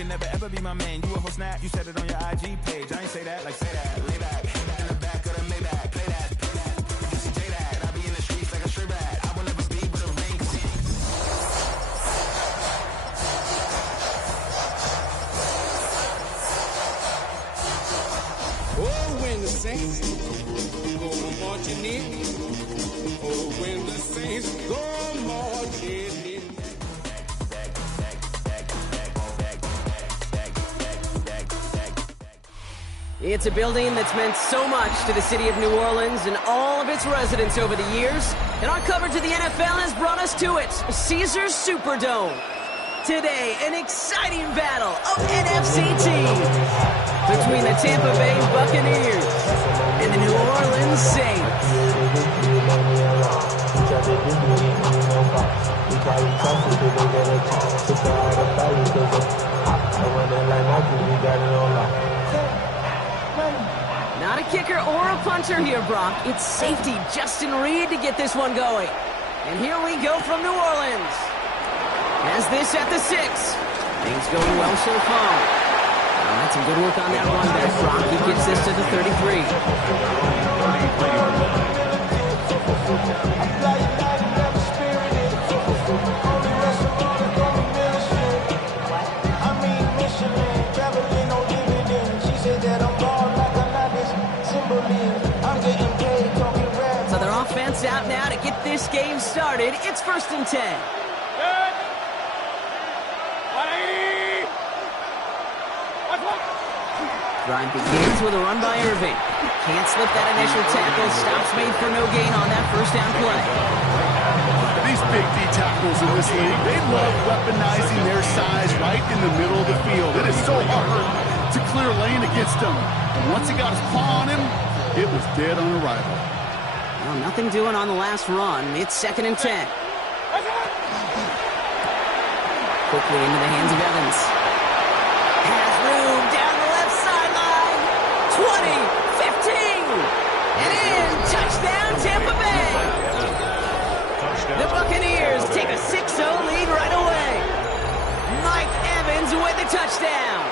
can never ever be my man. You a whole snap, you said it on your IG page. I ain't say that, like say that, lay back. In the back of the Maybach, play that. You see J that, I be in the streets like a stray rat. I will never be but a rain city. Oh, when the saints go marching in. Oh, when the saints go marching in. It's a building that's meant so much to the city of New Orleans and all of its residents over the years. And our coverage of the NFL has brought us to it, Caesars Superdome. Today, an exciting battle of NFC teams between the Tampa Bay Buccaneers and the New Orleans Saints. Not a kicker or a punter here, Brock. It's safety Justin Reed to get this one going. And here we go from New Orleans. Has this at the 6. Things going well so far. All right, some good work on that run there. Brock, he gets this to the 33. So their offense out now to get this game started. It's 1st and 10. Drive begins with a run by Irving. Can't slip that initial tackle. Stops made for no gain on that first down play. These big D tackles in this league, they love weaponizing their size right in the middle of the field. It is so hard to clear lane against him. And once he got his paw on him, it was dead on arrival. Well, nothing doing on the last run. It's 2nd and 10. Quickly into the hands of Evans. Has room down the left sideline. 20, 15, and in. Touchdown, Tampa Bay. The Buccaneers take a 6-0 lead right away. Mike Evans with the touchdown.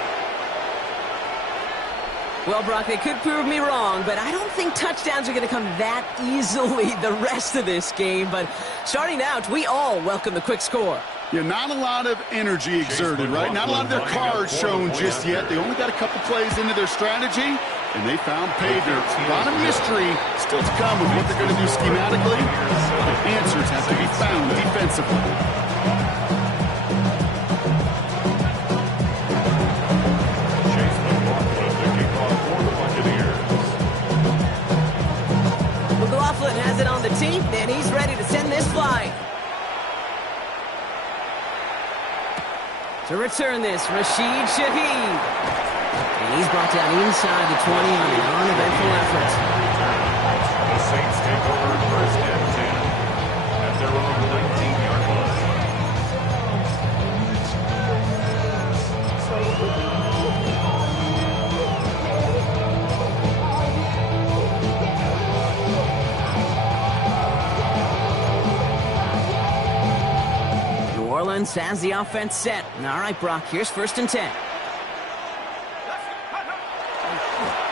Well, Brock, they could prove me wrong, but I don't think touchdowns are going to come that easily the rest of this game. But starting out, we all welcome the quick score. Yeah, not a lot of energy exerted, right? Not a lot of their cards shown just yet. They only got a couple plays into their strategy, and they found pay dirt. A lot of mystery still to come with what they're going to do schematically. The answers have to be found defensively. McLaughlin has it on the tee, and he's ready to send this flying. To return this, Rashid Shaheed. And he's brought down inside the 20 on an uneventful effort. The Saints take over 1st and 10 at their own 19-yard line. New Orleans has the offense set. All right, Brock, here's 1st and 10.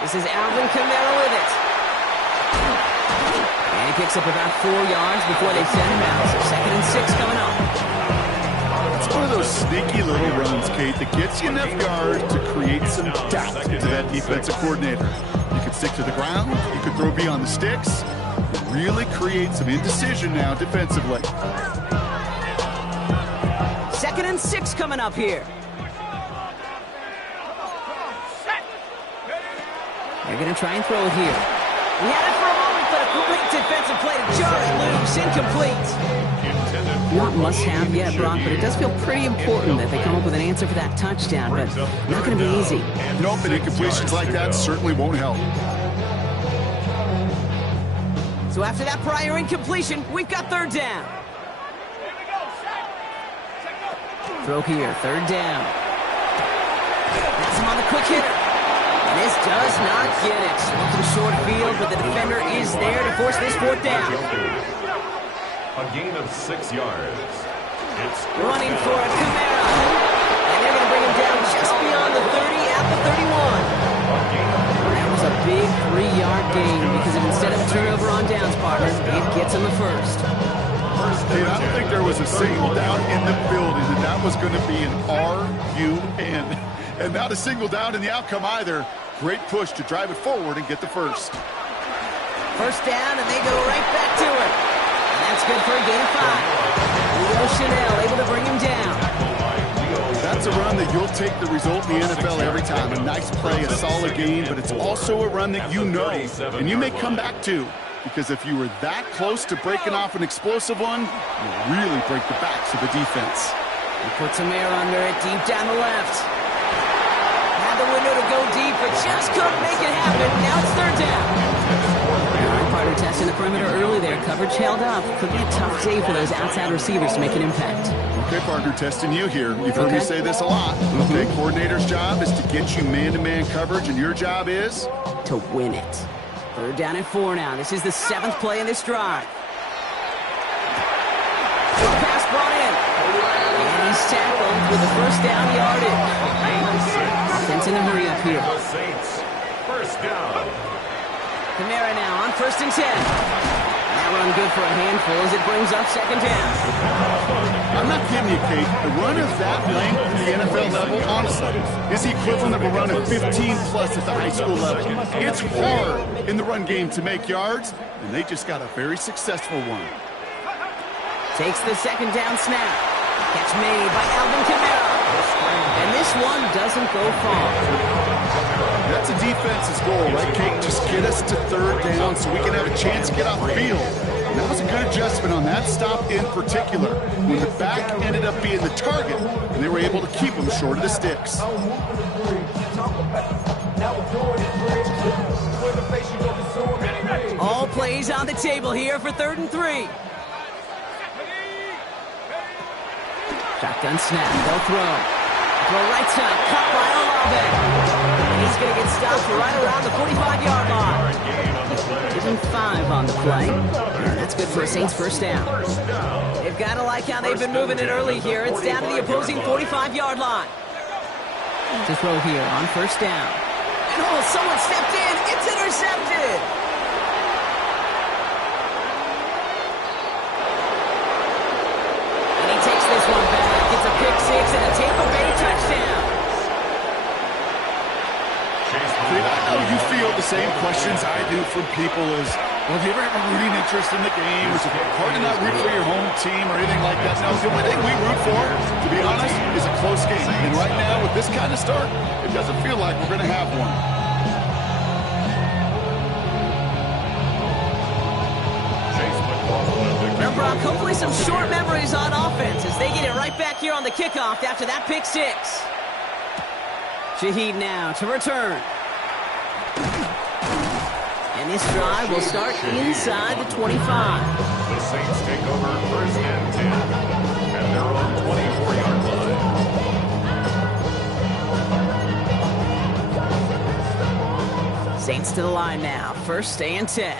This is Alvin Kamara with it. And he picks up about 4 yards before they send him out. So 2nd and 6 coming up. It's one of those sneaky little runs, Kate, that gets you enough yards to create some doubt to that defensive coordinator. You can stick to the ground. You can throw beyond the sticks. Really create some indecision now defensively. 2nd and 6 coming up here. They're going to try and throw it here. He had it for a moment, but a great defensive play to jar it loose. Incomplete. Not must-have yet, Brock, but it does feel pretty important that they come up with an answer for that touchdown, but not going to be easy. Nope, and incompletions like that certainly won't help. So after that prior incompletion, we've got 3rd down. Throw here, 3rd down. That's him on the quick hitter. And this does not get it. Looking short field, but the defender is there to force this 4th down. A gain of 6 yards. It's running for it, Kamara. And they're going to bring him down just hits in the first. Hey, I don't think there was a single down in the building, and that was going to be an R-U-N. And not a single down in the outcome either. Great push to drive it forward and get the first. First down, and they go right back to it. And that's good for a gain of 5. Leo Chanel able to bring him down. That's a run that you'll take the result in the NFL every time. A nice play, a solid game, but it's also a run that you know and you may come back to. Because if you were that close to breaking off an explosive one, you really break the backs of the defense. He puts some air under it, deep down the left. Had the window to go deep, but just couldn't make it happen. Now it's third down. Partner testing the perimeter early there. Coverage held up. Could be a tough day for those outside receivers to make an impact. Okay, partner, testing you here. You've heard me say this a lot. Okay, coordinator's job is to get you man-to-man coverage, and your job is? To win it. Third down and 4 now. This is the 7th play in this drive. Pass brought in. And he's tackled with the first down yardage. Offense in a hurry up here. The Saints. First down. Kamara now on 1st and 10. That run good for a handful as it brings up second down. I'm not kidding you, Kate. A run of that length at the NFL level, honestly, is the equivalent of a run of 15-plus at the high school level. It's hard in the run game to make yards, and they just got a very successful one. Takes the second down snap. Catch made by Alvin Kamara. And this one doesn't go far. That's a defense's goal, right, Kate? Just get us to third down so we can have a chance to get off the field. And that was a good adjustment on that stop in particular, when the back ended up being the target, and they were able to keep him short of the sticks. All plays on the table here for 3rd and 3. Shotgun snap, they'll throw. Throw right side, caught by Olave. And he's going to get stopped right around the 45-yard line. Given 5 on the play. And that's good for a Saints first down. They've got to like how they've been moving it early here. It's down to the opposing 45-yard line. To throw here on 1st down. And oh, someone stepped in. It's intercepted. And he takes this one back. It's a pick 6 and a Tampa Bay touchdown. I know you feel the same questions I do from people as, well, do you ever have a rooting interest in the game? Is it hard to not root for your home team or anything like that? No, the only thing we root for, to be honest, is a close game. And right now, with this kind of start, it doesn't feel like we're going to have one. Now, Brock, hopefully some short memories on offense as they get it right back here on the kickoff after that pick 6. Shaheed now to return. And this drive will start inside the 25. The Saints take over 1st and 10 at their own 24-yard line. Saints to the line now. 1st and 10.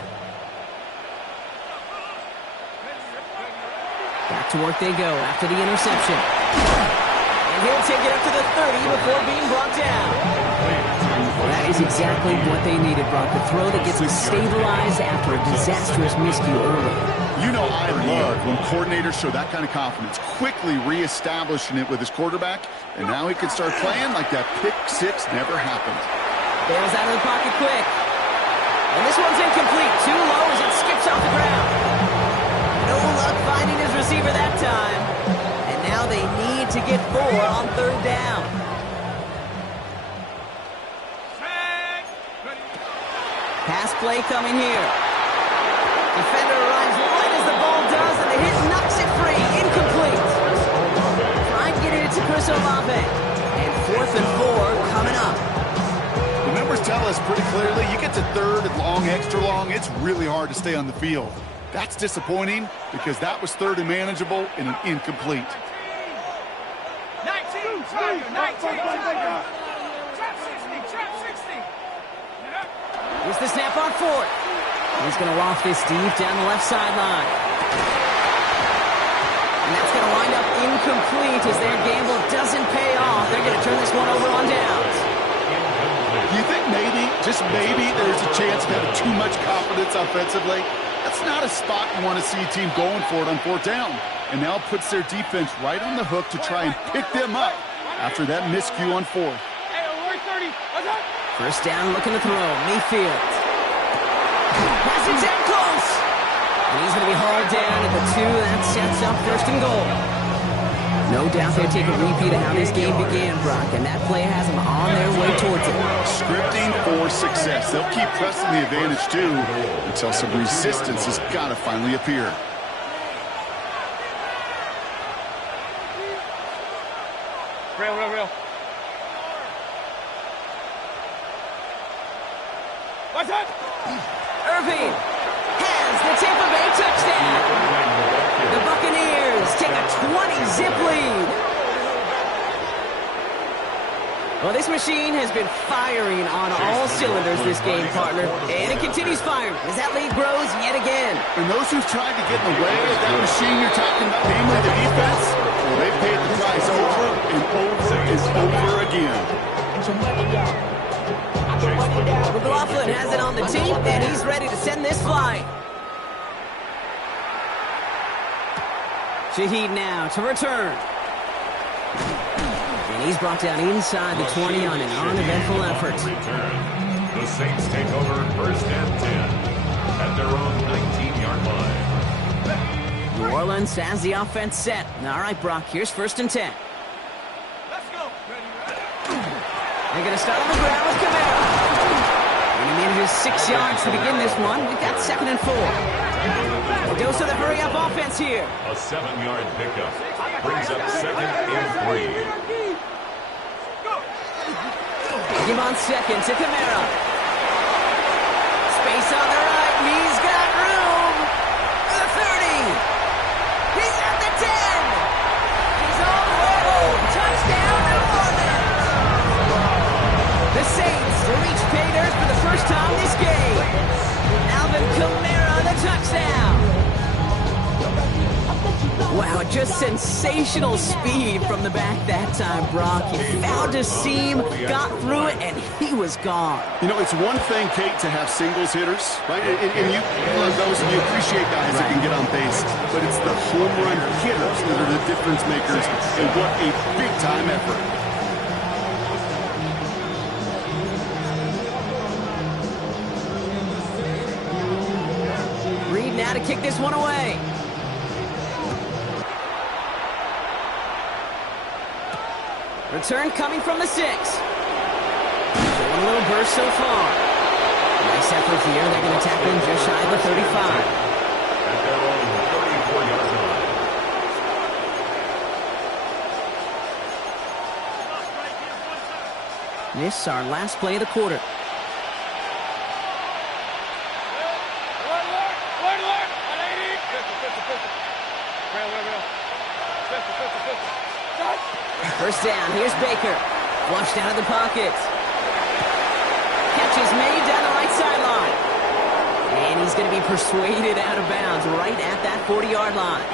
Back to work they go after the interception. And he'll take it up to the 30 before being brought down. That is exactly what they needed, Brock. A throw that gets them stabilized after a disastrous miscue early. You know I love when coordinators show that kind of confidence, quickly reestablishing it with his quarterback, and now he can start playing like that pick 6 never happened. Bails out of the pocket quick. And this one's incomplete. Too low as it skips off the ground. No luck finding his receiver that time. And now they need to get 4 on 3rd down. Pass play coming here. Defender arrives right as the ball does, and the hit knocks it free. Incomplete. Trying to get it to Chris Olave. And 4th and 4 coming up. The numbers tell us pretty clearly, you get to 3rd and long, extra long, it's really hard to stay on the field. That's disappointing because that was 3rd and manageable and an incomplete. 19, Tiger, 19, Tiger. Trap 60, trap 60. Here's the snap on 4th. He's going to loft this deep down the left sideline. And that's going to wind up incomplete as their gamble doesn't pay off. They're going to turn this one over on downs. Do you think maybe, just maybe, there's a chance of having too much confidence offensively? That's not a spot you want to see a team going for it on fourth down. And now puts their defense right on the hook to try and pick them up after that miscue on fourth. First down, looking to throw. Mayfield. Pass it down close. And he's going to be hauled down at the 2. That sets up first and goal. No doubt they'll take a repeat of how this game began, Brock, and that play has them on their way towards it. Scripting for success. They'll keep pressing the advantage, too, until some resistance has got to finally appear. Real. What's up? Irving has the Tampa Bay touchdown. The Buccaneers take a 20-zip lead. Well, this machine has been firing on all cylinders this game, partner. And it continues firing as that lead grows yet again. And those who've tried to get in the way of that machine you're talking about, namely the defense, well, they've paid the price over and over and over again. McLaughlin has it on the team, and he's ready to send this flying. Shaheed now to return. And he's brought down inside the 20 on an uneventful effort. The Saints take over first and 10 at their own 19-yard line. New Orleans has the offense set. All right, Brock, here's first and 10. Let's go. They're going to start on the ground with Camara. And he manages 6 yards to begin this one. We've got second and 4. A dose of the hurry-up offense here. A 7-yard pickup brings up second and 3. Give on second to Camara. Space on the right. He's got room. The 30. He's at the 10. He's all the way home. Touchdown, New Orleans. The Saints reach pay dirt for the first time this game. Alvin Kamara, the touchdown. Wow, just sensational speed from the back that time, Brock. He found a seam, got through it, and he was gone. You know, it's one thing, Kate, to have singles hitters, right? And you, those of you appreciate guys that can get on base, but it's the home run hitters that are the difference makers, and what a big-time effort. Reed now to kick this one away. Return coming from the 6. Showing a little burst so far. Nice effort here. They're going to tackle him just shy of the 35. At their own 34-yard line. This our last play of the quarter. First down, here's Baker. Flushed out of the pocket. Catch is made down the right sideline. And he's going to be persuaded out of bounds right at that 40-yard line.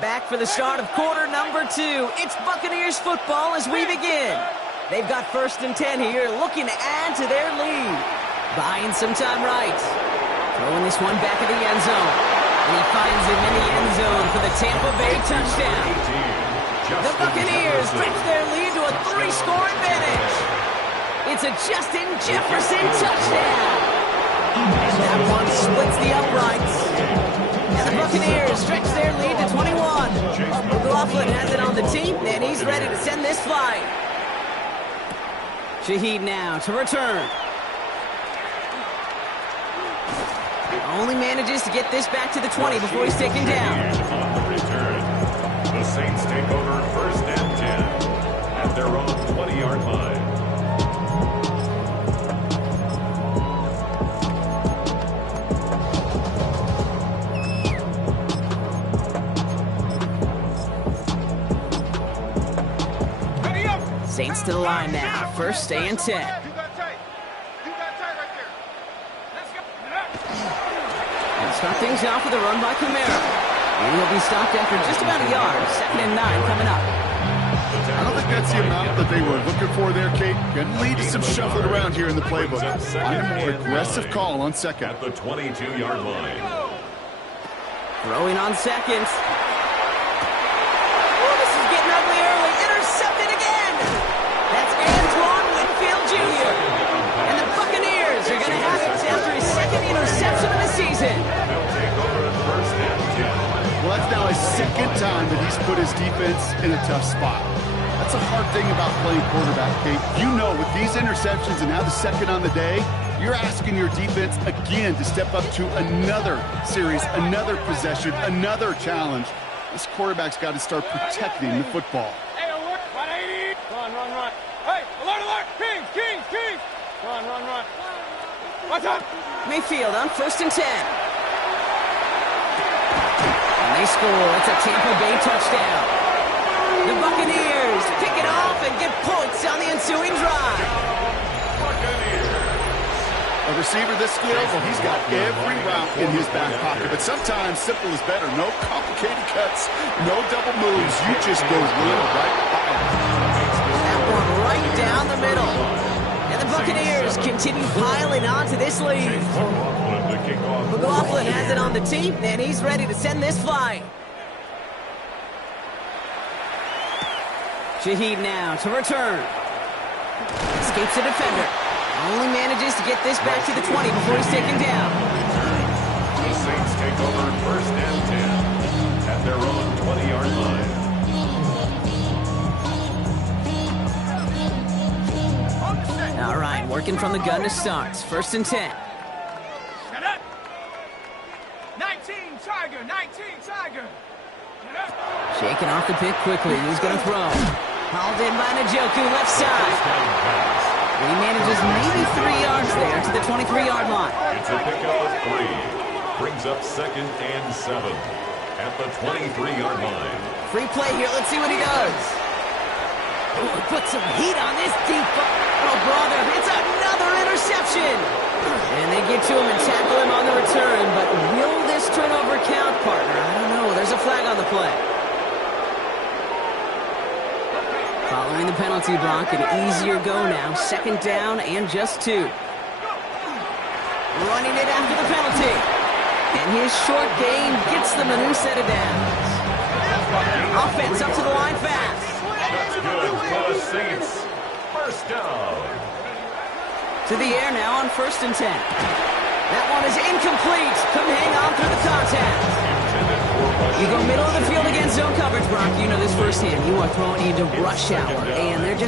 Back for the start of quarter number 2. It's Buccaneers football as we begin. They've got first and 10 here, looking to add to their lead. Buying some time right. Throwing this one back in the end zone. And he finds him in the end zone for the Tampa Bay touchdown. The Buccaneers stretch their lead to a 3-score advantage. It's a Justin Jefferson touchdown. And that one splits the uprights. And the Buccaneers stretch their lead to 21. McLaughlin has it on the team, and he's ready to send this flying. Shaheed now to return. Only manages to get this back to the 20 before he's taken down. On the return, the Saints take over first and 10 at their own 20-yard line. to the line now. First and 10. And start things off with a run by Kamara. And he'll be stopped after just about a yard. 2nd and 9 coming up. I don't think that's the amount that they were looking for there, Kate. Going to lead to some shuffling around here in the playbook. Find a more aggressive call on second. At the 22-yard line. Throwing on second. Oh, this is getting ugly early. Intercepted again. That's Antoine Winfield Jr. And the Buccaneers are going to have it after his second interception of the season. They'll take over at first and 10. Well, that's now his second time that he's put his defense in a tough spot. That's a hard thing about playing quarterback, Kate. You know, with these interceptions and now the second on the day, you're asking your defense again to step up to another series, another possession, another challenge. This quarterback's got to start protecting the football. Hey, alert, 180. Run. Hey, alert. Kings. Run. Watch out. Mayfield on 1st and 10. And they score. It's a Tampa Bay touchdown. The Buccaneers pick it off and get points on the ensuing drive. A receiver this skilled, well, he's got every route in his back pocket. But sometimes simple is better. No complicated cuts, no double moves. You just go real right by it. That one right down the middle. And the Buccaneers continue piling on to this lead. McLaughlin has it on the tee, and he's ready to send this flying. Shaheed now to return. Escapes the defender. Only manages to get this back to the 20 before he's taken down. The Saints take over first and 10 at their own 20-yard line. All right, working from the gun to start. 1st and 10. Shut up. 19 Tiger. Shaking off the pick quickly. He's going to throw. Hauled in by Njoku, left side. He manages maybe 3 yards there to the 23-yard line. It's a pickup of 3. Brings up 2nd and 7 at the 23-yard line. Free play here. Let's see what he does. Ooh, put some heat on this deep. Oh, brother. It's another interception. And they get to him and tackle him on the return. But will this turnover count, partner? I don't know. There's a flag on the play. Following the penalty block, an easier go now. 2nd down and just 2. Running it after the penalty. And his short gain gets them a new set of downs. Offense up to the line fast. That's good for the Saints. First down. To the air now on 1st and 10. That one is incomplete. Couldn't hang on through the contact. You go middle of the field against zone coverage, Brock. You know this firsthand. You are throwing into rush hour, and there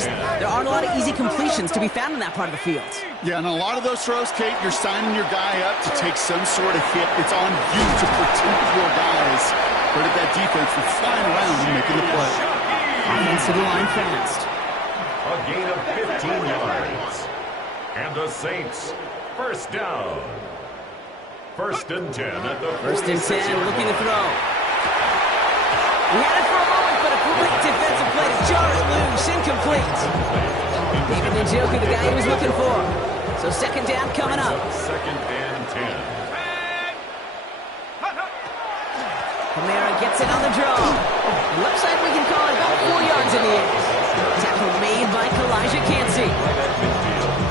aren't a lot of easy completions to be found in that part of the field. Yeah, and a lot of those throws, Kate, you're signing your guy up to take some sort of hit. It's on you to protect your guys. Credit that defense for flying around and making the play. Offense to the line fast. A gain of 15 yards. And the Saints, first down. 1st and 10 at the 1st and 10, looking to throw. He had it for a moment, but a quick defensive play to jar it loose. Incomplete. David Njoku, the guy he was looking for. So 2nd down coming up. 2nd and 10. Kamara gets it on the draw. It looks like we can call it about 4 yards in the air. Tackle made by Kalijah Cansey.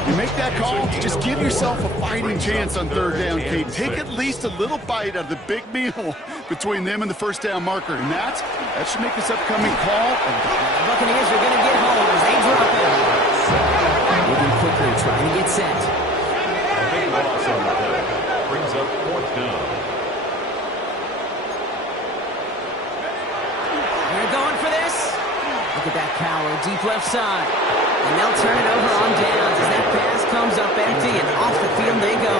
You make that call, just give yourself a fighting chance on 3rd down, Kate. Take at least a little bite out of the big meal between them and the 1st down marker. And that should make this upcoming call. The Buccaneers are going to get home as they drop it. Moving quickly, trying to get set. A big loss on the play. Brings up 4th down. They're going for this. Look at that power, deep left side. And they'll turn it over on downs as that pass comes up empty and off the field they go.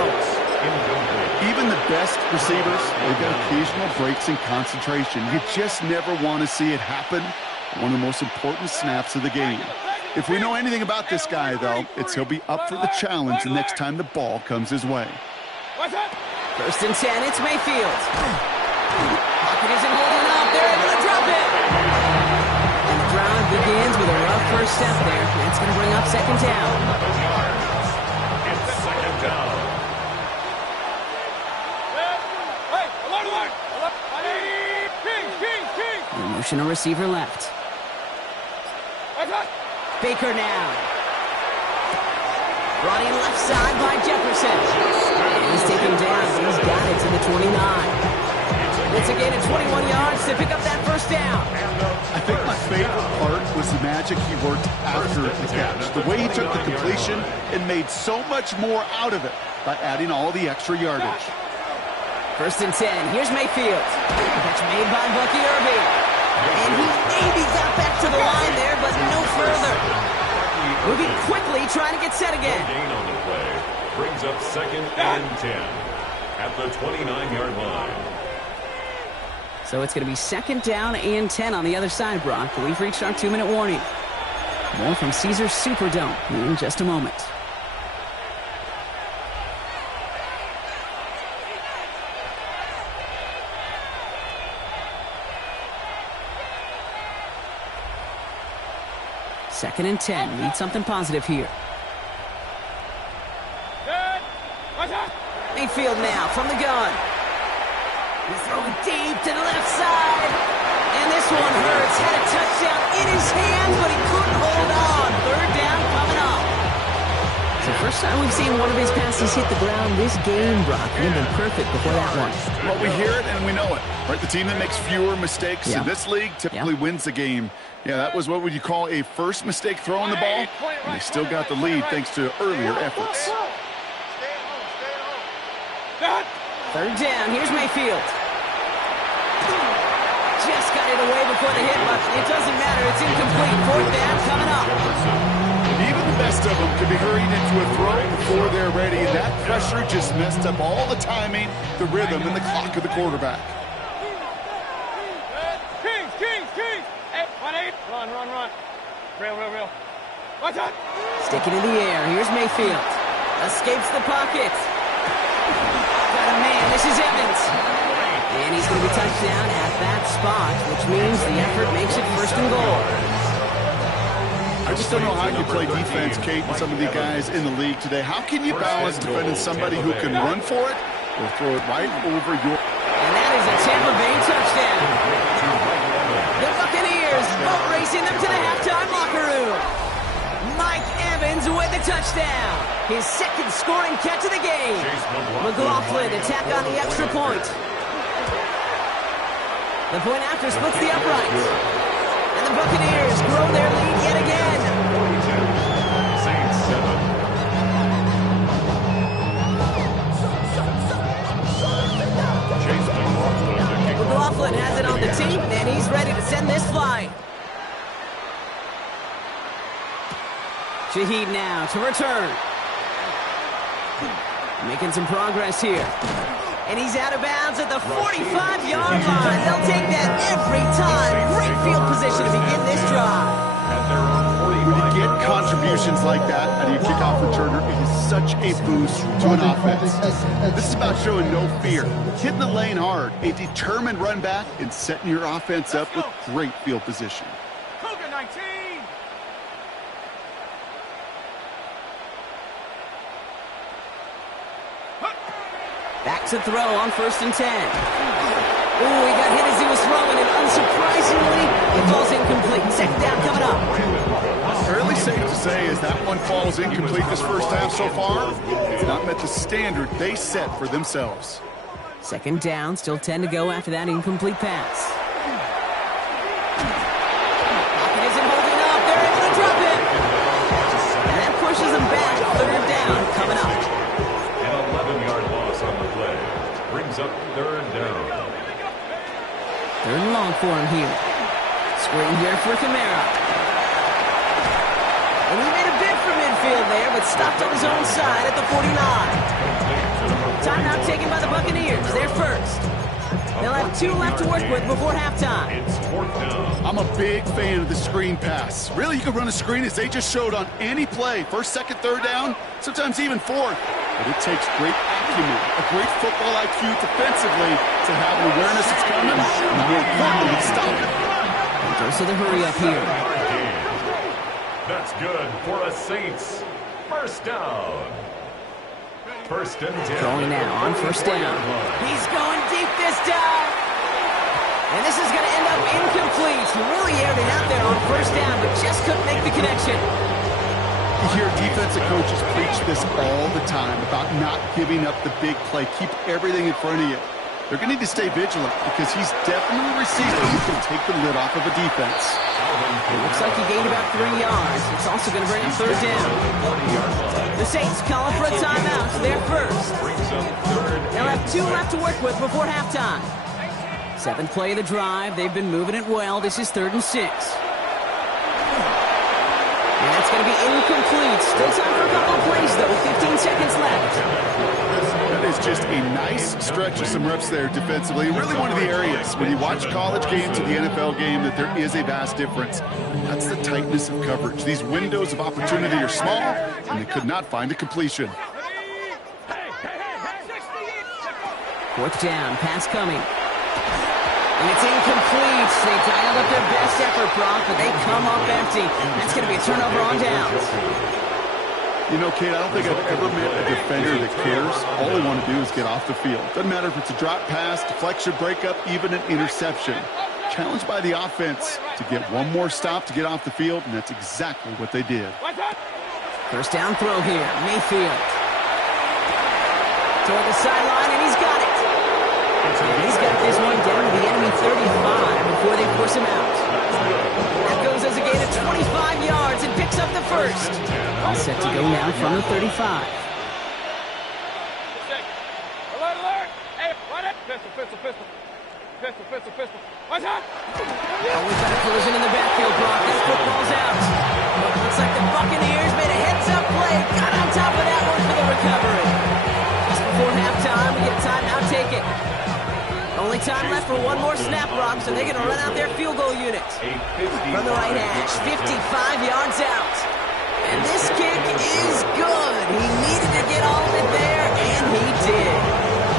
Even the best receivers, they've got occasional breaks in concentration. You just never want to see it happen. One of the most important snaps of the game. If we know anything about this guy, though, it's he'll be up for the challenge the next time the ball comes his way. 1st and 10, it's Mayfield. Pocket isn't holding up. They're able to drop it. And the drive begins with a rough first step there. That's going to bring up second down. It's second down. Motion a receiver left. Baker now. Brought in left side by Jefferson. And he's taken down. He's got it to the 29. It's a gain of 21 yards to pick up that first down. I think my favorite part was the magic he worked after the catch. The way he took the completion and made so much more out of it by adding all the extra yardage. First and 10. Here's Mayfield. Catch made by Bucky Irving. And he maybe got back to the line there, but no further. Moving quickly, trying to get set again. Gain on the play brings up second and 10 at the 29-yard line. So it's going to be second down and 10 on the other side, Brock. We've reached our 2-minute warning. More from Caesars Superdome in just a moment. Second and 10. Need something positive here. Mayfield now from the gun. He's throwing deep to the left side. And this one hurts. Had a touchdown in his hands, but he couldn't hold on. Third down coming up. It's the first time we've seen one of his passes hit the ground this game, Brock. He'd been perfect before that one. Well, we hear it and we know it, right? The team that makes fewer mistakes in this league typically wins the game. Yeah, that was what would you call a first mistake throwing the ball, and they still got the lead thanks to earlier efforts. Third down, here's Mayfield. Just got it away before the hit, but it doesn't matter. It's incomplete. Fourth down coming up. Even the best of them could be hurried into a throw before they're ready, and that pressure just messed up all the timing, the rhythm, and the clock of the quarterback. Run. Real. Watch out. Sticking in the air, here's Mayfield. Escapes the pocket. Got a man, this is Evans. And he's going to be touched down at that spot, which means the effort makes it first and goal. I just don't know how you play defense, Kate, and some of the guys in the league today. How can you balance defending somebody who can run for it or throw it right over your... And that is a Tampa Bay touchdown. The Buccaneers boat racing them to the halftime locker room. Mike Evans with the touchdown. His second scoring catch of the game. McLaughlin to tack on the extra point. The point after splits the uprights. And the Buccaneers grow their lead yet again. Saints 7. McLaughlin has it on the team, and he's ready to send this flying. Shaheed now to return. Making some progress here. And he's out of bounds at the 45-yard line. They'll take that every time. Great field position to begin this drive. When you get contributions like that out of your kickoff returner, it is such a boost to an offense. This is about showing no fear, hitting the lane hard, a determined run back, and setting your offense up with great field position. Cougar 19. Back to throw on first and 10. Ooh, he got hit as he was throwing, and unsurprisingly, it falls incomplete. Second down coming up. Fairly safe to say as that one falls incomplete this first half so far, it's not met the standard they set for themselves. Second down, still 10 to go after that incomplete pass. Pocket isn't holding up. They're able to drop it. And that pushes them back. Third down coming up. An 11-yard loss on the play brings up third down. Third and long for him here. Screen here for Kamara. And he made a bid for midfield there, but stopped on his own side at the 49. Timeout taken by the Buccaneers. They're first. They'll have 2 left to work with before halftime. It's fourth down. I'm a big fan of the screen pass. Really, you can run a screen as they just showed on any play. First, second, third down, sometimes even fourth. But it takes great acumen, a great football IQ defensively to have an awareness it's coming, and more importantly, to stop it. Goes to the hurry up here. That's good for a Saints first down. First and 10. Going now on first down. He's going deep this time. And this is going to end up incomplete. Really aired it out there on first down, but just couldn't make the connection. You hear defensive coaches preach this all the time about not giving up the big play. Keep everything in front of you. They're going to need to stay vigilant because he's definitely a receiver who can take the lid off of a defense. It looks like he gained about 3 yards. It's also going to bring up third down. The Saints calling for a timeout. They're first. They'll have 2 left to work with before halftime. 7th play of the drive. They've been moving it well. This is 3rd and 6. And that's going to be incomplete. Still time for a couple of plays, though. 15 seconds left. That is just a nice stretch of some reps there defensively. Really one of the areas when you watch college game to the NFL game that there is a vast difference. That's the tightness of coverage. These windows of opportunity are small, and they could not find a completion. 4th down, pass coming. And it's incomplete. They dialed up their best effort, Brock, but they come up empty. That's going to be a turnover on downs. You know, Kate, I don't think I've ever met a defender that cares. All they want to do is get off the field. Doesn't matter if it's a drop pass, deflection, breakup, even an interception. Challenged by the offense to get one more stop to get off the field, and that's exactly what they did. First down throw here. Mayfield. Toward the sideline, and he's got it. And he's got this one down to the enemy 35 before they force him out. That goes as a gain of 25 yards and picks up the first. All set to go now from the 35. Alert, alert! Hey, run it! Pistol, pistol, pistol. Pistol, pistol, pistol. Watch out! Oh, we've got a collision in the backfield, Brock. This football's out. Looks like the Buccaneers made a heads-up play. Got on top of that one for the recovery. Just before halftime, we get a timeout taken. Only time left for one more snap, Brock, so they're going to run out their field goal unit. From the right hash, 55 yards out. And this kick is good. He needed to get all of it there, and he did.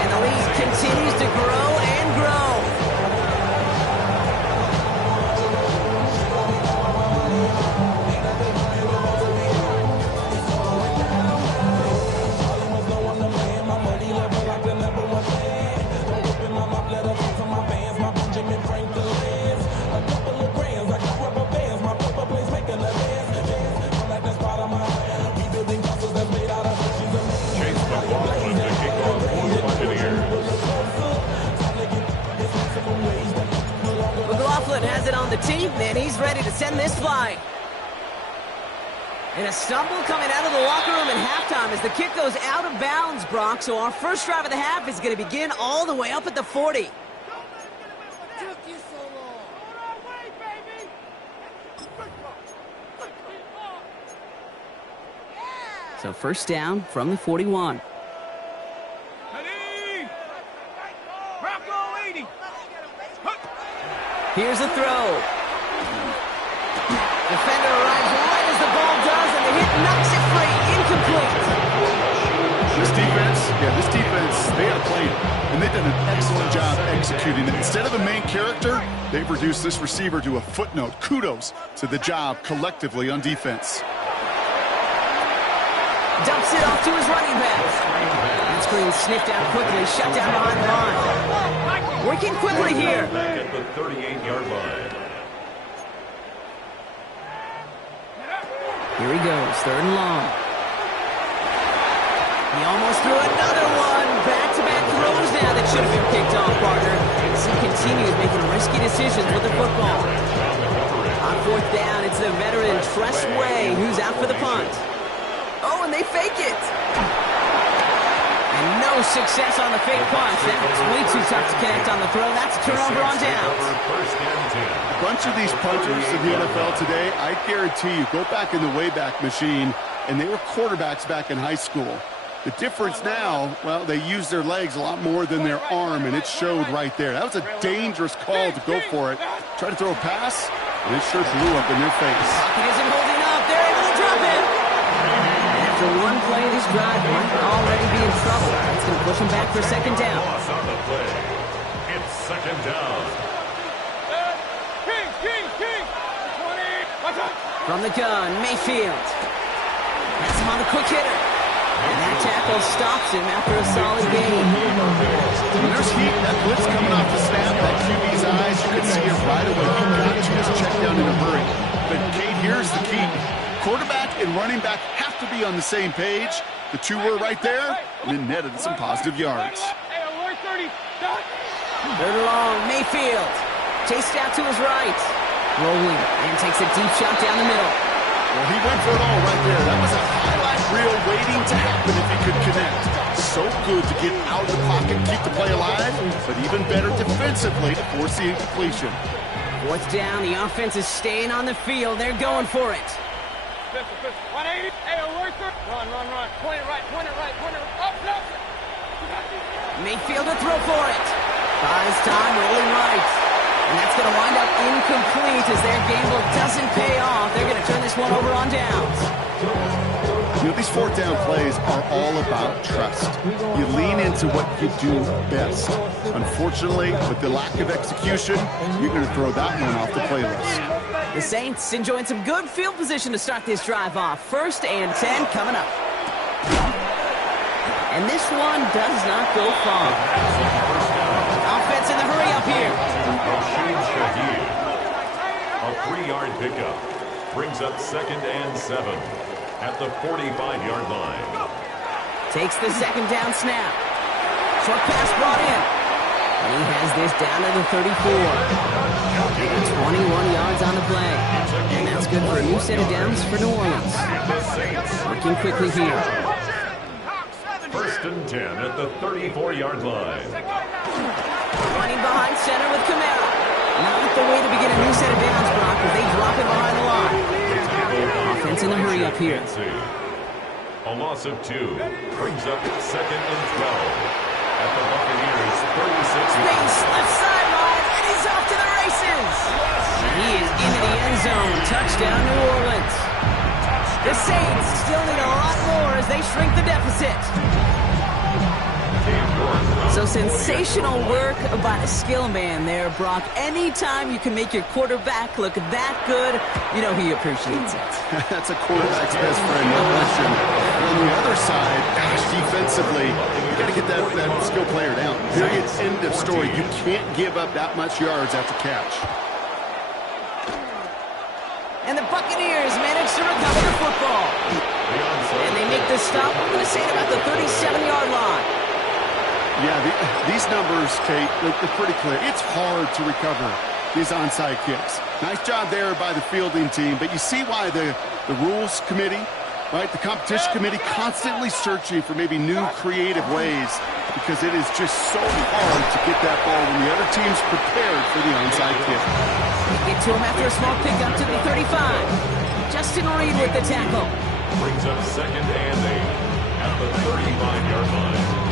And the lead continues to grow and grow. Has it on the tee, and he's ready to send this flying. And a stumble coming out of the locker room at halftime as the kick goes out of bounds, Brock. So our first drive of the half is going to begin all the way up at the 40. So first down from the 41. Here's the throw. Defender arrives right as the ball does, and the hit knocks it free. Incomplete. This defense, they had a plan, and they've done an excellent job executing it. Instead of the main character, they've reduced this receiver to a footnote. Kudos to the job collectively on defense. Dumps it off to his running back. That screen sniffed out quickly, shut down behind the line. Working quickly here. Back at the 38-yard line. Here he goes, 3rd and long. He almost threw another one. Back-to-back throws now that should have been picked off, partner. As he continues making risky decisions with the football. On 4th down, it's the veteran Tress Way who's out for the punt. Oh, and they fake it. And no success on the fake punt. That was way too tough to connect on the throw. That's a turnover on downs. A bunch of these punters in the NFL today, I guarantee you, go back in the Wayback Machine, and they were quarterbacks back in high school. The difference now, well, they use their legs a lot more than their arm, and it showed right there. That was a dangerous call to go for it. Try to throw a pass, and it sure blew up in their face. Pocket isn't holding up. They're able to drop it. After one play, this drive might already be in trouble. It's going to push him back for second down. Loss on the play. It's second down. King, 20. Watch out. From the gun, Mayfield. Has him on the quick hitter. And that tackle stops him after a solid gain. When there's heat, that blitz coming off the snap, that QB's eyes, you can see it right away. He got to his check down in a hurry. But, Kate, here's the key. Quarterback and running back have to be on the same page. The two were right there, and it netted some positive yards. Hey, alert 30. Dot. Third and long, Mayfield. Chased out to his right. Rolling, and takes a deep shot down the middle. Well, he went for it all right there. That was a highlight reel waiting to happen if he could connect. So good to get out of the pocket, keep the play alive, but even better defensively to force the incompletion. Fourth down, the offense is staying on the field. They're going for it. Pistol, pistol. 180. Hey, alert 30. Run, run, run. Point it right, point it right, point it right. Up, up. Mayfield to throw for it. Buys time, rolling right. And that's going to wind up incomplete as their gamble doesn't pay off. They're going to turn this one over on downs. You know, these fourth down plays are all about trust. You lean into what you do best. Unfortunately, with the lack of execution, you're going to throw that one off the playlist. The Saints enjoying some good field position to start this drive off. 1st and 10 coming up. And this one does not go far. Offense in the hurry up here. A 3-yard pickup brings up 2nd and 7 at the 45-yard line. Takes the 2nd down snap. Short pass brought in. And he has this down to the 34. 21 yards on the play. And that's good for a new set of downs for New Orleans. Working quickly here. 1st and 10 at the 34-yard line. Running behind center with Camara. Not the way to begin a new set of downs, Brock, as they drop it behind the line. Offense in the hurry up here. A loss of 2 brings up 2nd and 12 at the Buccaneers' 36. Space, left sideline, and he's off to the races. He is into the end zone. Touchdown, New Orleans. The Saints still need a lot more as they shrink the deficit. So sensational work by the skill man there, Brock. Anytime you can make your quarterback look that good, you know he appreciates it. That's a quarterback's best friend, no question. On the other side, gosh, defensively, you got to get that skill player down. Period. End of story. You can't give up that much yards after catch. And the Buccaneers manage to recover the football. And they make the stop, I'm going to say, at about the 37-yard line. Yeah, these numbers, Kate, they're pretty clear. It's hard to recover these onside kicks. Nice job there by the fielding team, but you see why the rules committee, right, the competition committee constantly searching for maybe new creative ways because it is just so hard to get that ball when the other team's prepared for the onside kick. They get to him after a small pick up to the 35. Justin Reed with the tackle. Brings up 2nd and 8 at the 35-yard line.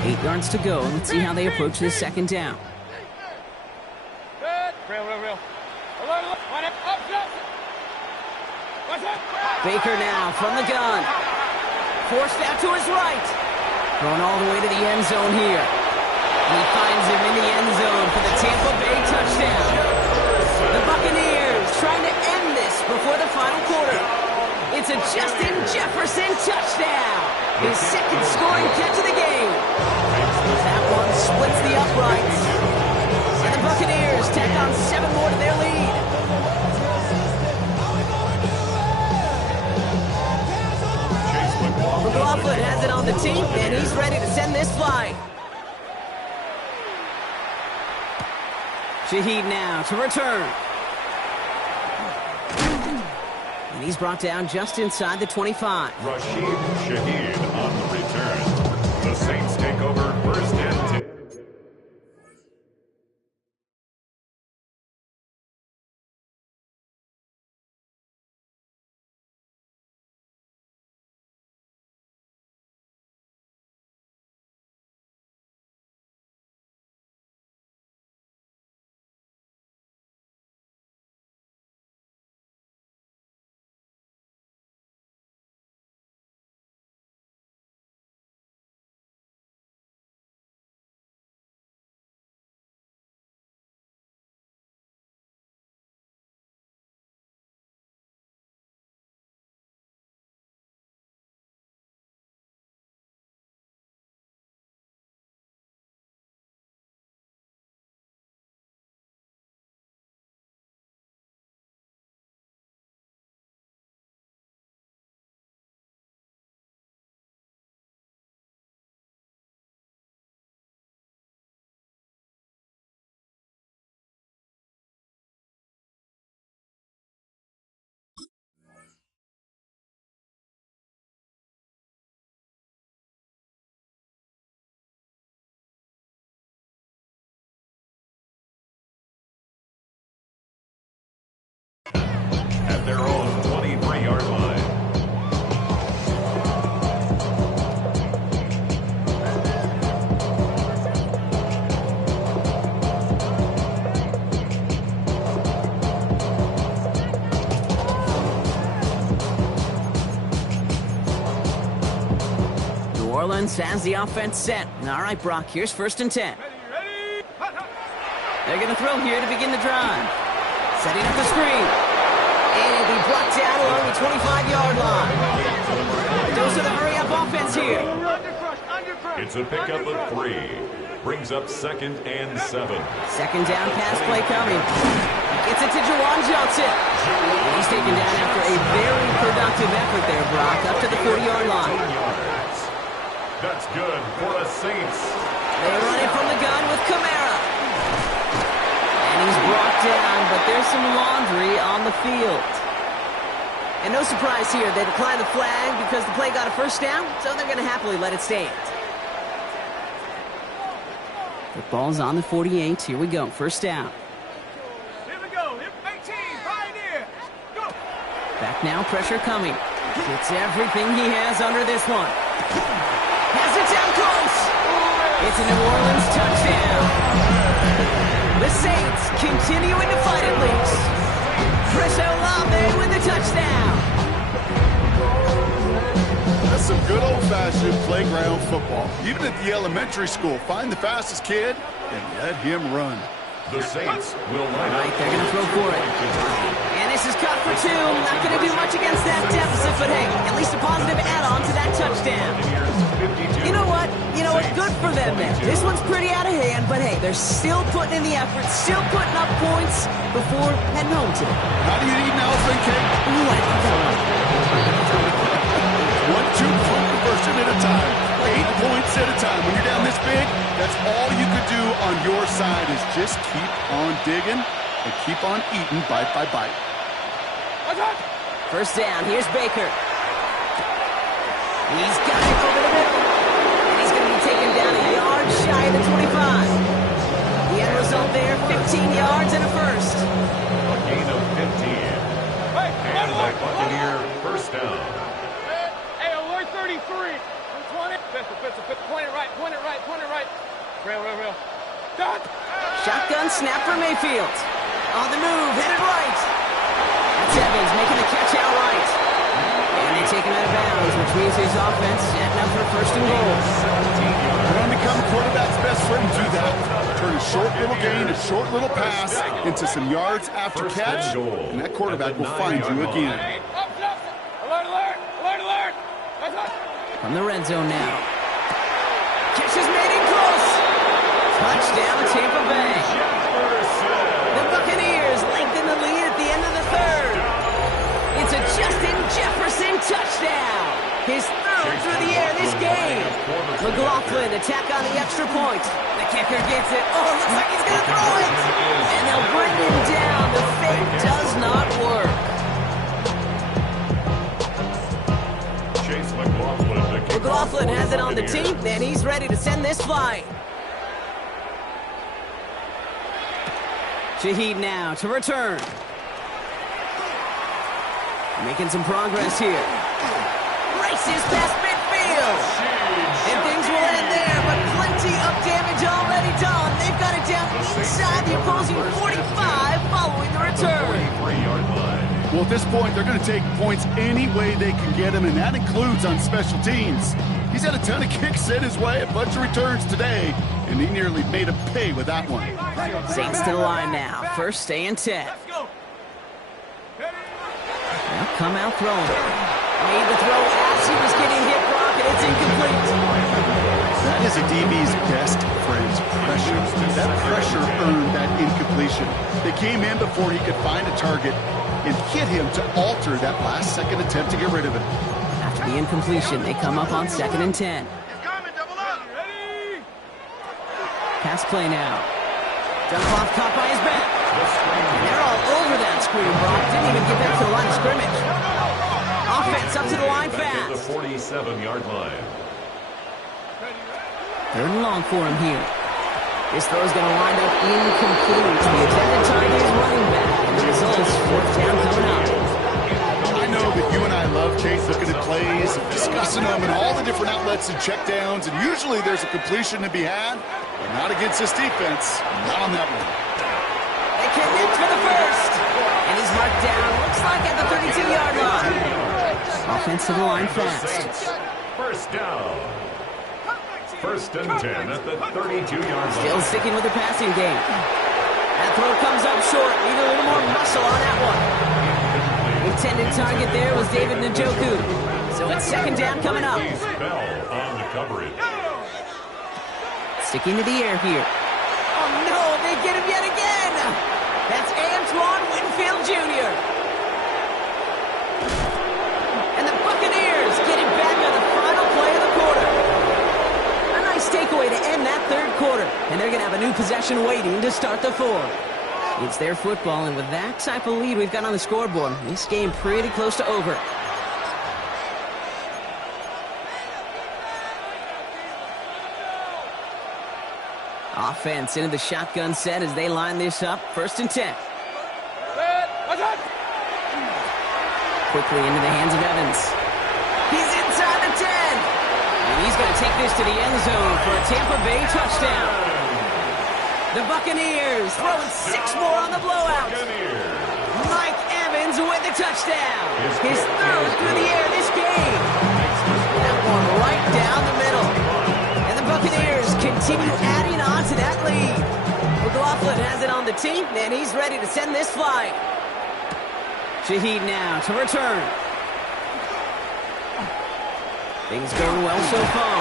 8 yards to go. Let's see how they approach this 2nd down. Good. Real, real, real. Alert, alert. One up, up, up. Watch out. Baker now from the gun. Forced out to his right. Going all the way to the end zone here. And he finds him in the end zone for the Tampa Bay touchdown. The Buccaneers trying to end this before the final quarter. It's a Justin Jefferson touchdown. His 2nd scoring catch of the game. That one splits the uprights. And the Buccaneers tack on 7 more to their lead. McLaughlin has it on the team, and he's ready to send this flight. Shaheed now to return. And he's brought down just inside the 25. Rashid Shaheed on the return. The Saints take over 1st and 10. their own 23-yard line. New Orleans has the offense set. All right, Brock, here's 1st and 10. They're going to throw here to begin the drive. Setting up the screen. And it'll be brought down along the 25-yard line. Those are the hurry-up offense here. It's a pickup of 3. Brings up 2nd and 7. 2nd down pass play coming. Gets it to Juwan Johnson. And he's taken down after a very productive effort there, Brock, up to the 40-yard line. That's good for the Saints. They run it from the gun with Kamara. And he's brought down, but there's some laundry on the field. And no surprise here, they decline the flag because the play got a 1st down, so they're going to happily let it stand. The ball's on the 48. Here we go, 1st down. Here we go. 18, Pioneer. Go. Back now, pressure coming. Gets everything he has under this one. Has it down close. It's a New Orleans touchdown. The Saints continuing to fight at least. Chris Olave with the touchdown. That's some good old-fashioned playground football. Even at the elementary school, find the fastest kid and let him run. The Saints will line up. They're going to throw for it. And this is caught for 2. Not going to do much against that deficit, but hey, at least a positive add-on to that touchdown. You know what? Good for them then. This one's pretty out of hand, but hey, they're still putting in the effort, still putting up points before heading home today. How do you eat an elephant cake? Ooh, I think that one. 1-2 conversion at a time. 8 points at a time. When you're down this big, that's all you could do on your side is just keep on digging and keep on eating bite by bite. 1st down. Here's Baker. He's got it over the middle. And he's going to be taken down a yard shy of the 25. The end result there, 15 yards and a 1st. A gain of 15. And the Buccaneer 1st down. Hey, alert 33. 120. Pistol. Point it right. Rail. Dot. Shotgun snap for Mayfield. On the move, headed right. That's Evans making the catch out right. And they take him out of bounds, which means his offense setting up for 1st and goal. You want to become a quarterback's best friend, do that. Turn a short little gain, a short little pass into some yards after catch, and that quarterback will find you again. Hey, up. Alert. That's up. From the red zone now. Catch is made in close. Touchdown, Tampa Bay. The Buccaneers lengthen the lead at the end of the 3rd. It's a Justin Jefferson touchdown. His 3rd through the air this game. McLaughlin attack on the extra point. The kicker gets it. Oh, looks like he's going to throw it. And they'll bring him down. The fake does not work. Chase McLaughlin has it on the team, and he's ready to send this flying. Shaheed now to return. Making some progress here. Races past midfield. And things will end there, but plenty of damage already done. They've got it down inside the opposing 45 following the return. 43-yard line. Well, at this point, they're going to take points any way they can get them, and that includes on special teams. He's had a ton of kicks sent his way, a bunch of returns today, and he nearly made him pay with that one. Saints to the line now. 1st and 10. Now come out throwing. Made the throw as he was getting hit, Brock, and it's incomplete. That is a DB's best friend, pressure. That pressure earned that incompletion. They came in before he could find a target and hit him to alter that last-second attempt to get rid of it. After the incompletion, they come up on 2nd and 10. Pass play now. Dump off caught by his back. And they're all over that screen, Brock. Didn't even get back to the line of scrimmage. Offense up to the line fast. The 47-yard line. 3rd and long for him here. This throw's going to wind up incomplete. The intended target is running back. And the result is 4th down coming up. you and I love, Kate, looking at plays, discussing them, and all the different outlets and checkdowns, and usually there's a completion to be had, but not against this defense. Not on that one. They connect for the first. And he's marked down, looks like at the 32-yard line. Offensive line fast. First down. First and 10 at the 32-yard line. Still sticking with the passing game. That throw comes up short. Need a little more muscle on that one. Intended target there was David Njoku. So it's second down coming up. Bell on the coverage. Sticking to the air here. Oh no, they get him yet again. That's Antoine Winfield Jr. And the Buccaneers get him back on the final play of the quarter. A nice takeaway to end that third quarter. And they're going to have a new possession waiting to start the fourth. It's their football, and with that type of lead we've got on the scoreboard, this game pretty close to over. Offense into the shotgun set as they line this up. First and 10. Quickly into the hands of Evans. He's inside the 10. And he's going to take this to the end zone for a Tampa Bay touchdown. The Buccaneers throwing 6 more on the blowout. Mike Evans with the touchdown. His third through the air this game. That one right down the middle. And the Buccaneers continue adding on to that lead. McLaughlin has it on the team, and he's ready to send this flight. Shaheed now to return. Things going well so far.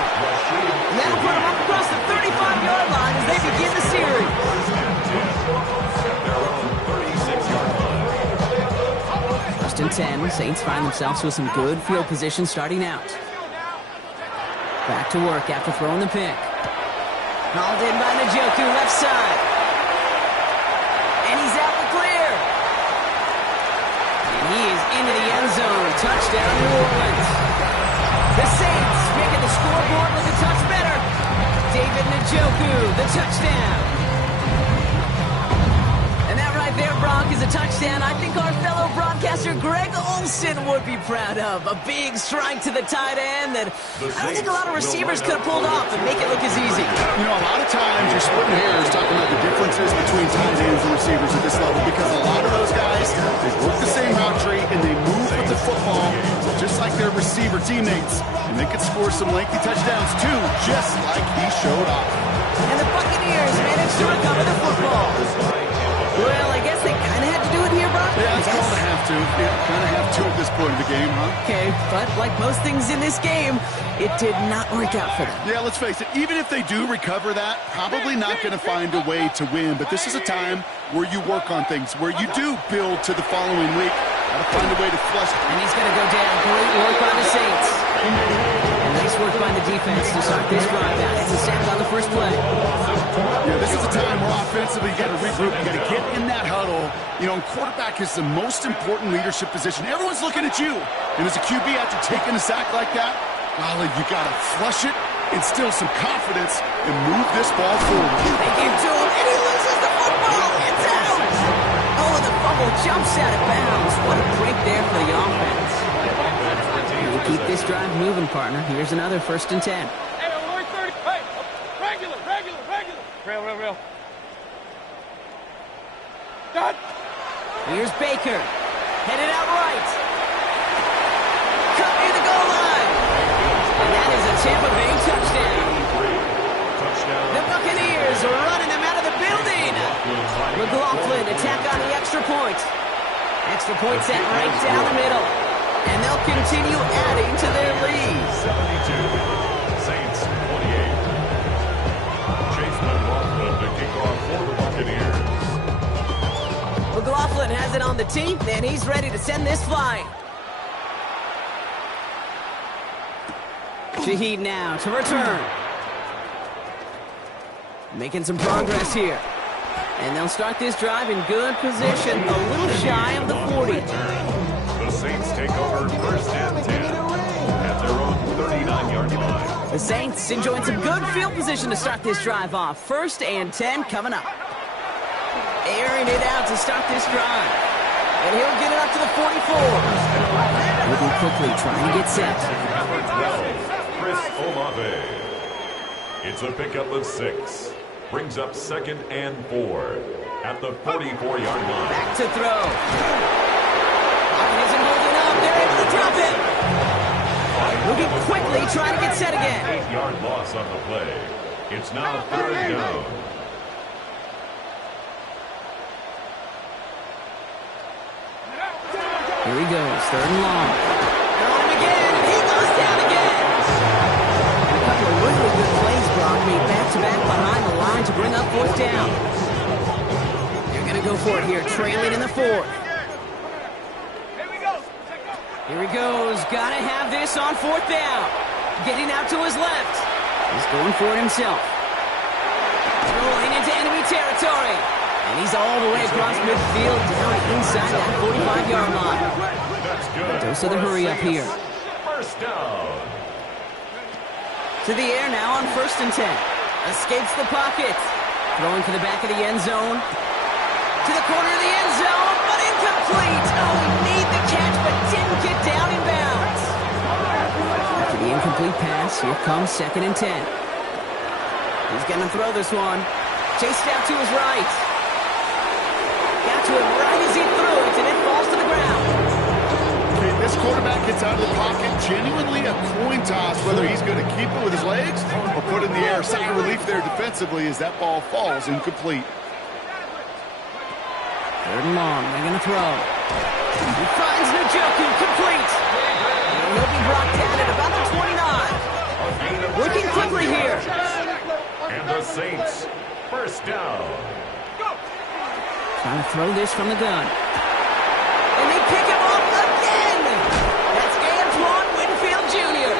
And that'll put him up across the 35-yard line as they begin the series. First and 10, Saints find themselves with some good field position starting out. Back to work after throwing the pick. Hauled in by Njoku, left side. And he's out the clear. And he is into the end zone. Touchdown, New Orleans. The Saints making the scoreboard look a touch better. David Njoku, the touchdown. And that right there, Brock, is a touchdown I think our fellow broadcaster Greg Olson would be proud of. A big strike to the tight end that I don't think a lot of receivers could have pulled off and make it look as easy. You know, a lot of times you're splitting hairs talking about the differences between tight ends and receivers at this level because a lot of those guys, they work the same route tree and they move with the football just like their receiver teammates. And they could score some lengthy touchdowns too, just like he showed off. And the Buccaneers managed to recover the football. Well, I guess they kind of had to do it here, Brock. Yeah, it's called a have to. Yeah, kind of have to at this point of the game, huh? Okay, but like most things in this game, it did not work out for them. Yeah, let's face it, even if they do recover that, probably not going to find a way to win. But this is a time where you work on things, where you do build to the following week. Got to find a way to flush. And he's going to go down. Great work by the Saints. And nice work by the defense to start this drive out. It's a sack on the first play. Yeah, this is a time where offensively you got to regroup. You got to get in that huddle. You know, quarterback is the most important leadership position. Everyone's looking at you. And as a QB, after taking a sack like that, golly, you got to flush it, instill some confidence, and move this ball forward. They give to him, and he loses the football. It's out. Oh, and the fumble jumps out of bounds. What a break there for the offense. We'll keep this drive moving, partner. Here's another first and 10. Hey, we're 30. Hey, regular. Real. Done. Here's Baker. Headed out right. Cut near the goal line. And that is a Tampa Bay touchdown. The Buccaneers are running them out of the building. McLaughlin attack on the extra point. Extra point set right down the middle. And they'll continue adding to their lead. 72. Saints 28. Chase McLaughlin to kick off for the Buccaneers. McLaughlin has it on the tee, and he's ready to send this flying. Shaheed now to return. Making some progress here. And they'll start this drive in good position, a little shy of the 40. The Saints take over first and 10 at their own 39-yard line. The Saints enjoying some good field position to start this drive off. First and 10 coming up. Airing it out to start this drive. And he'll get it up to the 44. Moving quickly, trying to get set. Number 12, Chris Olave. It's a pickup of 6. Brings up 2nd and 4 at the 44-yard line. Back to throw. Pocket isn't holding up. They're able to drop it. Moving quickly, trying to get set again. 8-yard loss on the play. It's now 3rd down. Here he goes, 3rd and long. They're on him again, and he goes down again. And a couple of really good plays, Brock, made back-to-back behind the line to bring up 4th down. They're going to go for it here, trailing in the 4th. Here he goes, got to have this on 4th down. Getting out to his left. He's going for it himself. Rolling into enemy territory. And he's all the way across midfield, down inside that 45-yard line. That's good. Dose of the hurry up here. 1st down. To the air now on 1st and 10. Escapes the pocket. Throwing to the back of the end zone. To the corner of the end zone, but incomplete. Oh, he made the catch, but didn't get down in bounds. After the incomplete pass, here comes 2nd and 10. He's going to throw this one. Chased out to his right. Got to him right as he threw it, and it falls to the ground. Okay, this quarterback gets out of the pocket, genuinely a coin toss, whether he's going to keep it with his legs or put it in the air. Sigh of relief there defensively as that ball falls incomplete. 3rd and long, they're going to throw. He finds Njoku, complete. And he'll be brought down at about the 29. Working quickly here. And the Saints, 1st down. Trying to throw this from the gun. And they pick him up again! That's Antoine Winfield Jr.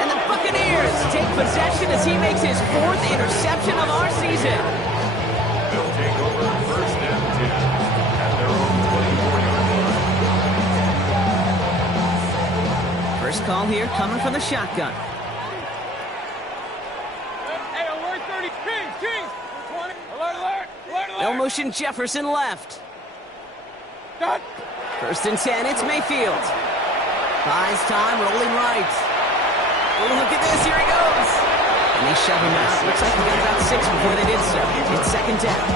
And the Buccaneers take possession as he makes his 4th interception of our season. They'll take over 1st and 10 at their own 24-yard line. First call here coming from the shotgun. Hey, alert 30, Kings, 20, alert. No motion Jefferson left. Done. 1st and 10, it's Mayfield. Buys time, rolling right. Oh, look at this, here he goes. And they shove him out. Looks like he got about 6 before they did so. It's 2nd down.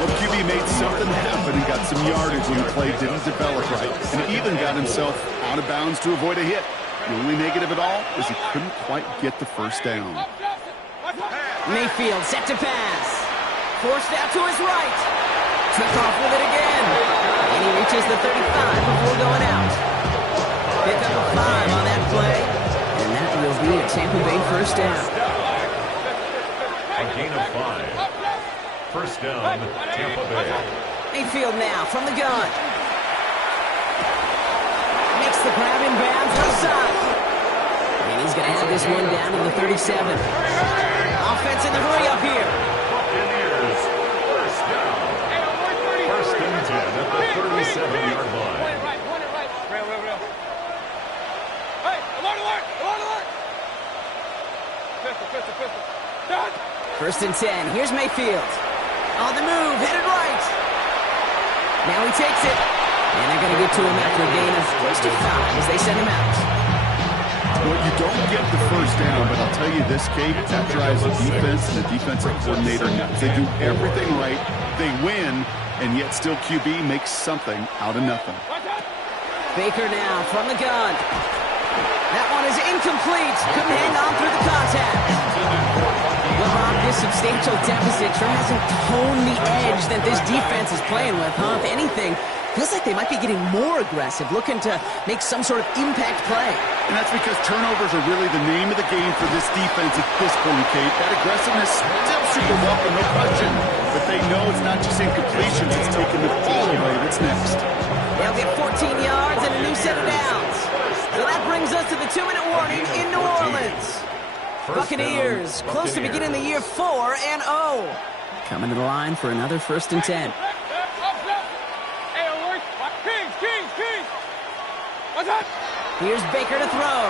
Well, QB made something happen and got some yardage when the play didn't develop right, and even got himself out of bounds to avoid a hit. The only negative at all is he couldn't quite get the 1st down. Mayfield set to pass. Forced out to his right. Took off with it again. And he reaches the 35 before going out. Pick up a 5 on that play. And that will be a Tampa Bay 1st down. A gain of 5. 1st down, Tampa Bay. Mayfield now from the gun. Makes the grab in bounds outside. And he's going to have this one down to the 37. Offense in the hurry up here. Buccaneers, 1st down. 1st and 10 at the 37-yard line. Run it right. Real. Hey, alert. Pistol. Done. 1st and 10. Here's Mayfield. On the move, headed right. Now he takes it. And they're going to get to him after a gain of close to 5 as they send him out. Well, you don't get the 1st down, but I'll tell you this, Kate, that drives the defense and the defensive coordinator nuts. They do everything right, they win, and yet still QB makes something out of nothing. Baker now from the gun. That one is incomplete. Couldn't hang on through the contact. LeBron, this substantial deficit sure hasn't toned the edge that this defense is playing with, huh? If anything, feels like they might be getting more aggressive, looking to make some sort of impact play. And that's because turnovers are really the name of the game for this defense at this point, Kate. That aggressiveness still super welcome, no question. But they know it's not just incompletions, it's taking the ball away that's next. They'll get 14 yards and a new set of downs. So that brings us to the 2-minute warning in New Orleans. Buccaneers, close to beginning the year 4-0. Coming to the line for another 1st and 10. Hey, alert. Kings. What's up? Here's Baker to throw.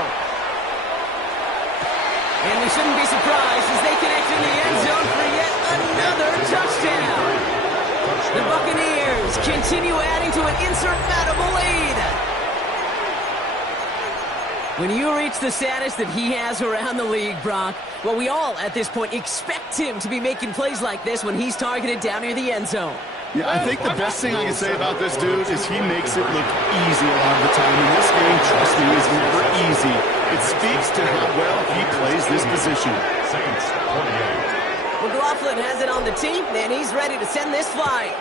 And we shouldn't be surprised as they connect in the end zone for yet another touchdown. The Buccaneers continue adding to an insurmountable lead. When you reach the status that he has around the league, Brock, well, we all, at this point, expect him to be making plays like this when he's targeted down near the end zone. Yeah, I think the best thing I can say about this dude is he makes it look easy a lot of the time. And this game, trust me, is never easy. It speaks to how well he plays this position. Saints 28. McLaughlin has it on the team, and he's ready to send this flying.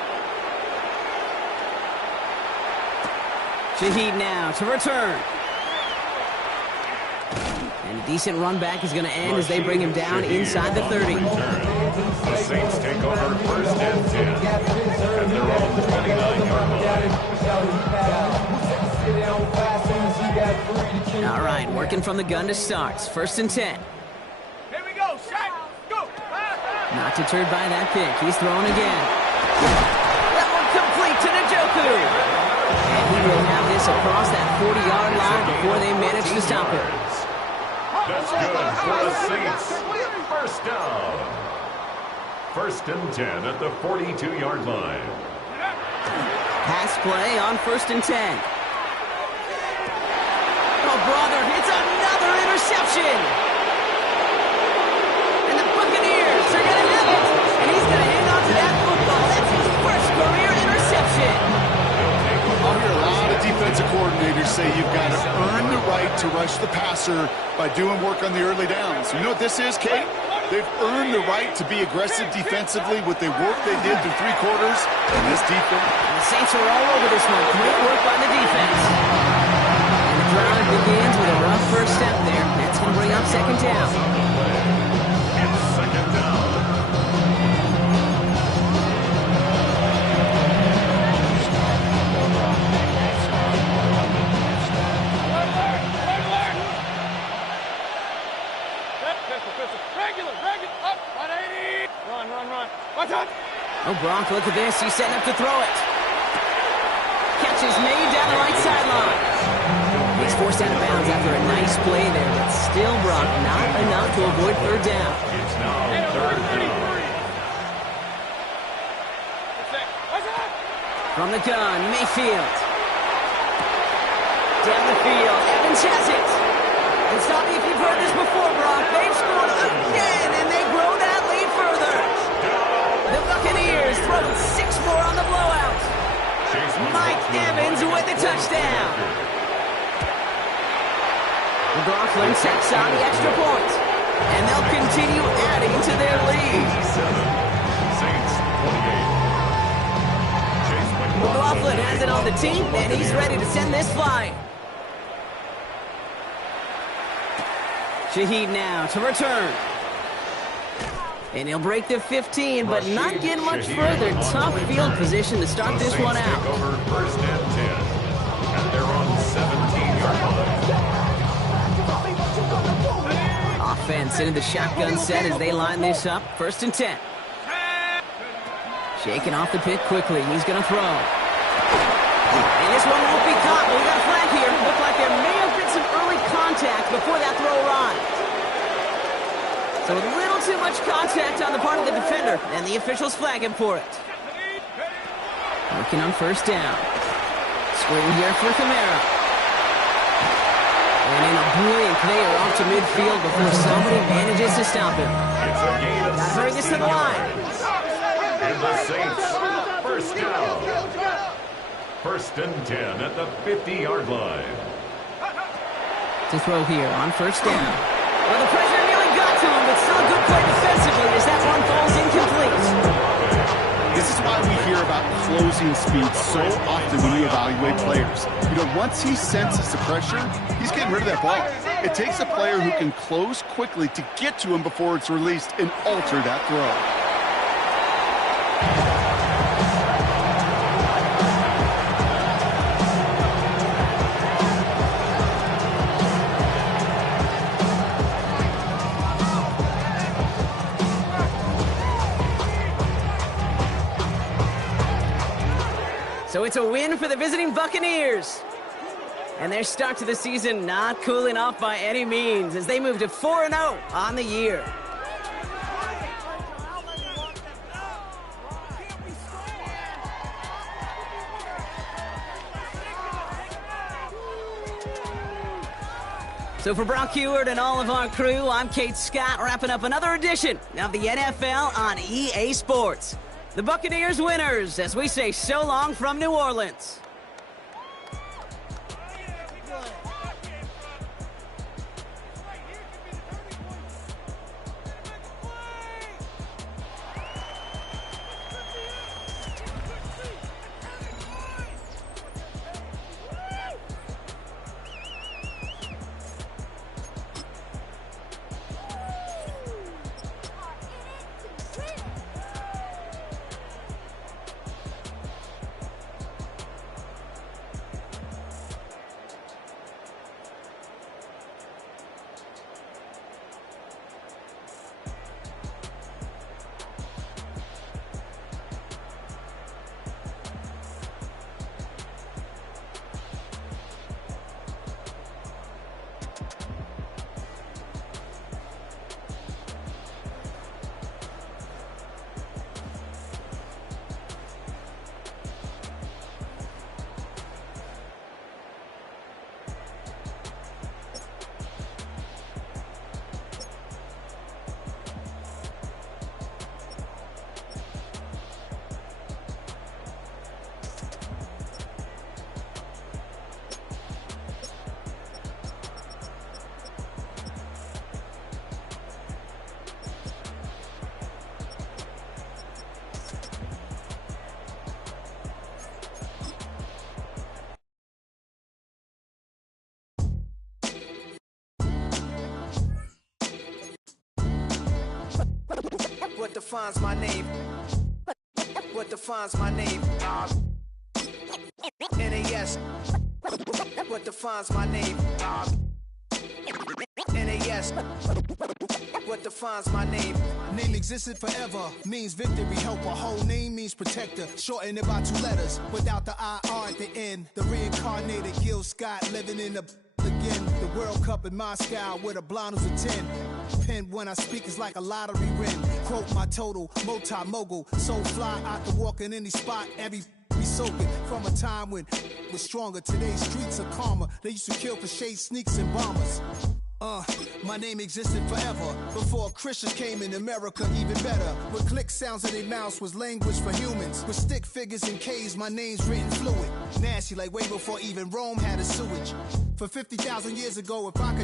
Shaheed now to return. And a decent run back is going to end as they bring him down inside the 30. The Saints take over first and 10 at their own 29-yard line. All right, working from the gun to start. First and 10. Here we go, Shaq. Go. Not deterred by that pick. He's throwing again. That one complete to Njoku. And he will have this across that 40-yard line before they manage to stop him. That's good for the Saints. First down. First and 10 at the 42-yard line. Pass play on first and 10. Oh, brother, it's another interception. And the Buccaneers are going to have it. And he's going to hang on to that football. That's his first career interception. I'll hear a lot of defensive coordinators say you've got to earn the right to rush the passer by doing work on the early downs. You know what this is, Kate? They've earned the right to be aggressive defensively with the work they did through 3 quarters. And this defense... And the Saints are all over this one. Great work by the defense. And the drive begins with a rough first step there. That's going to bring up second down. It's second down. Oh, Bronk, look at this. He's setting up to throw it. Catch is made down the right sideline. He's forced out of bounds after a nice play there, but still, Bronk, not enough to avoid third down. It's now third down. From the gun, Mayfield. Down the field, Evans has it. And stop me if you've heard this before, Brock. They've scored again, and they grow that lead further. The Buccaneers throw 6 more on the blowout. Mike Evans with the touchdown. McLaughlin sets on the extra point. And they'll continue adding to their lead. Saints 28. McLaughlin has it on the team, and he's ready to send this flying. Shaheed now to return. And he'll break the 15, but not get much further. Tough field position to start this one out. Take over first and 10 at their own 17-yard line. Offense into the shotgun set as they line this up. First and 10. Shaking off the pick quickly. He's going to throw. And this one won't be caught, but we got a flag here. Looked like there may have been some early contact before that throw arrived. So a little too much contact on the part of the defender, and the officials flag him for it. Working on first down. Screen here for Kamara. And in a blink, they are off to midfield before somebody manages to stop him. It's a gain of Gotta bring this to the line. And the Saints, first down. First and 10 at the 50-yard line. To throw here on first down. Well, the pressure nearly got to him, but still a good play defensively as that one falls incomplete. This is why we hear about closing speed so often when you evaluate players. You know, once he senses the pressure, he's getting rid of that ball. It takes a player who can close quickly to get to him before it's released and alter that throw. So it's a win for the visiting Buccaneers. And their start to the season not cooling off by any means as they move to 4-0 on the year. So for Brock Heward and all of our crew, I'm Kate Scott, wrapping up another edition of the NFL on EA Sports. The Buccaneers winners, as we say so long from New Orleans. What defines my name? What defines my name? NAS. What defines my name? NAS. What defines my name? Name existed forever, means victory, helper. Whole name means protector, shorten it by 2 letters, without the IR at the end. The reincarnated Gil Scott, living in the again. The World Cup in Moscow, with a blind who's a 10. Pen when I speak is like a lottery win. Quote my total, multi-mogul, so fly, I can walk in any spot, every be soaking. From a time when was stronger, today's streets are calmer. They used to kill for shade sneaks and bombers. My name existed forever, before Christians came in America, even better. With click sounds in their mouths was language for humans. With stick figures and K's, my name's written fluid. Nasty like way before even Rome had a sewage. For 50,000 years ago, if I could